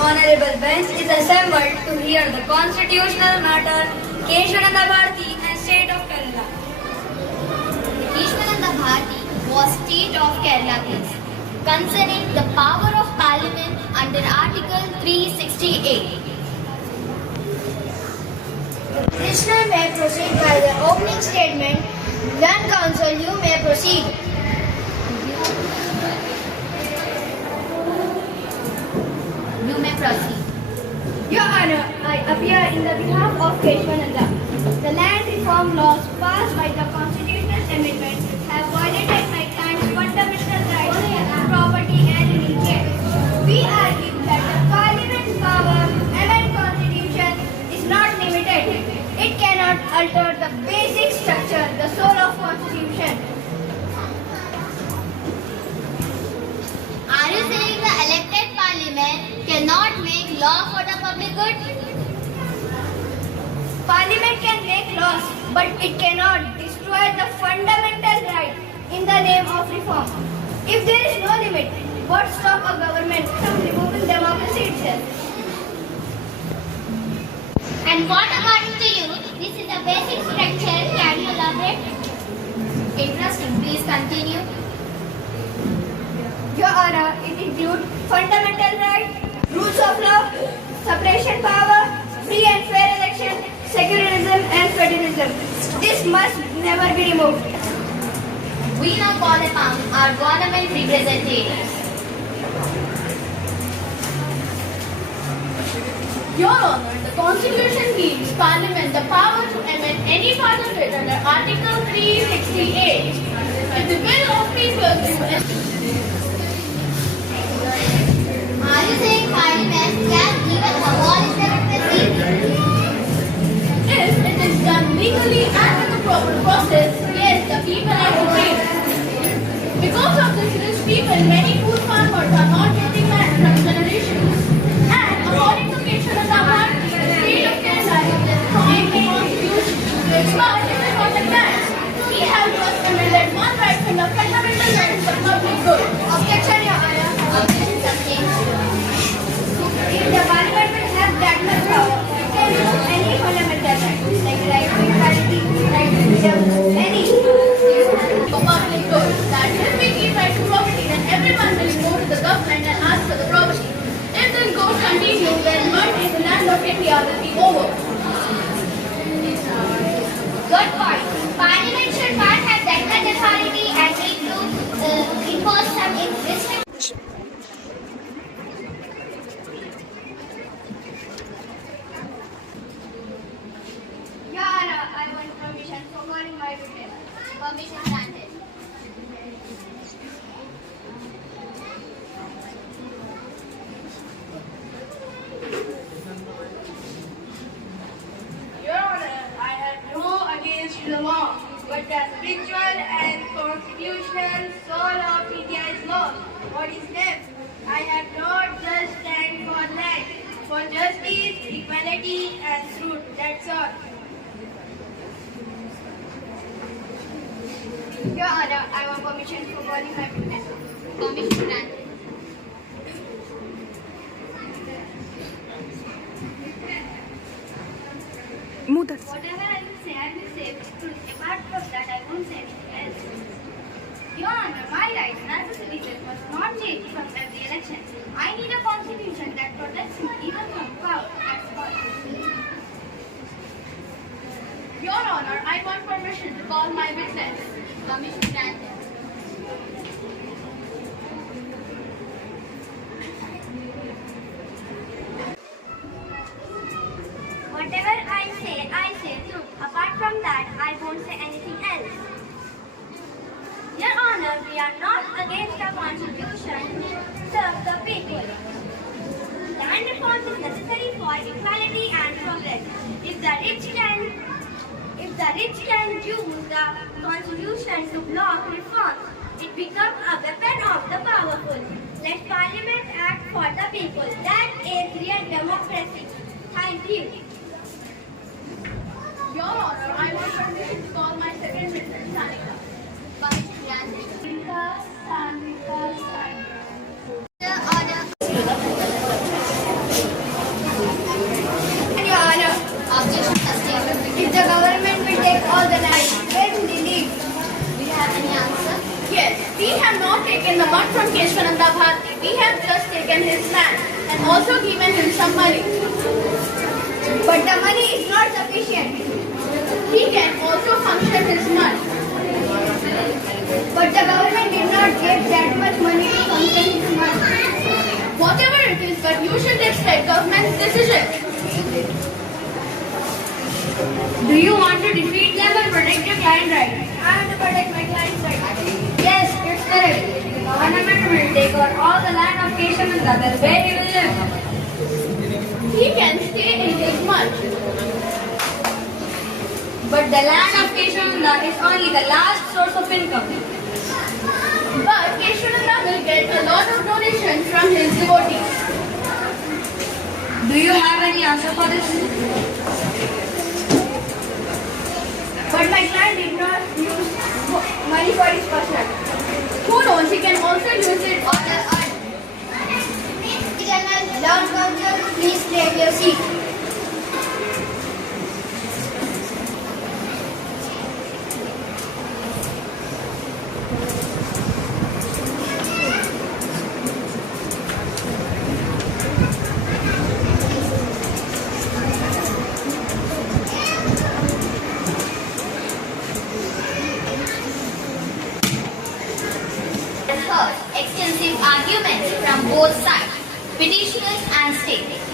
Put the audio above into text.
honorable bench is assembled to hear the constitutional matter Keshwananda Bharati and State of Kerala. Keshwananda Bharati was State of Kerala case concerning the power of Parliament under Article 368. Krishna may proceed by the opening statement. Then counsel, you may proceed. You may proceed. Your Honor, I appear in the behalf of Keshwananda. The land reform laws passed by the Constitutional Amendment have violated my client's fundamental rights to property and religion. We argue that the Parliament's power amend Constitution is not limited. It cannot alter the basic structure, the soul of Constitution. Are you saying the elected Parliament cannot make law for the public good? Parliament can make laws, but it cannot destroy the fundamental right in the name of reform. If there is no limit, what stop a government from removing democracy itself? And what according to you, this is the basic structure? Can you elaborate? Interesting. Please continue. Your Honor, it includes fundamental rights, rules of law, separation power, free and fair election, secularism and federalism. This must never be removed. We now call upon our government representatives. Your Honor, the Constitution gives Parliament the power to amend any part of it under Article 368. If the will of people Are you saying Parliament can even abolish democracy? if it is done legally and with the proper process, yes, the people are free. Because of this rich people, many poor farmers are not getting land from generations. And according to Keshwananda Bharati, the state of Kerala is destroying the constitution. But it is not like that. We have just amended one right from the fundamental rights for public good. Objection, Your Honor. Objection sustained. If the Parliament will have that much power, it can remove any fundamental right, like right to equality, right to freedom, any. For public good. That if we keep right to property, then everyone will go to the government and ask for the property. If this goes continue, then one day the land of India will be over. Good point. Parliament should not have that much authority and need to impose some restrictions. Your Honor, I want permission for calling my witness. Permission granted. Your Honor, I have no against the law, but the spiritual and constitutional soul of India is lost. What is left? I have not just stand for land, for justice, equality and truth. That's all. Your Honor, I want permission for calling my witness. Permission granted. Whatever I will say with truth. Apart from that, I won't say anything else. Your Honor, my rights as a citizen must not change from every election. I need a constitution that protects me even from power. That's all. Your Honor, I want permission to call my witness. Permission granted. Whatever I say truth. Apart from that, I won't say anything else. Your Honor, we are not against the Constitution. Serve the people. Land reform is necessary for equality and progress. If the rich can use the Constitution to block reform, it becomes a weapon of the powerful. Let Parliament act for the people. That is real democracy. Thank you. Your Honor, I want permission to call my second witness, Sanika. Permission granted. Sanika. The order. taken the mud from Keshwananda Bharti. We have just taken his land and also given him some money. But the money is not sufficient. He can also function his mud. But the government did not give that much money to function his mud. Whatever it is, but you should respect government's decision. Do you want to defeat them and protect your client rights? I want to protect my client's rights. Yes, it's correct. The government will take over all the land of Keshavananda. That's where he will live. He can stay in his mud. But the land of Keshavananda is only the last source of income. But Keshwananda will get a lot of donations from his devotees. Do you have any answer for this? But my client did not use money for his personal. Who knows, he can also use it on General Lord Council, please take your seat. Heard extensive arguments from both sides, petitioners and state.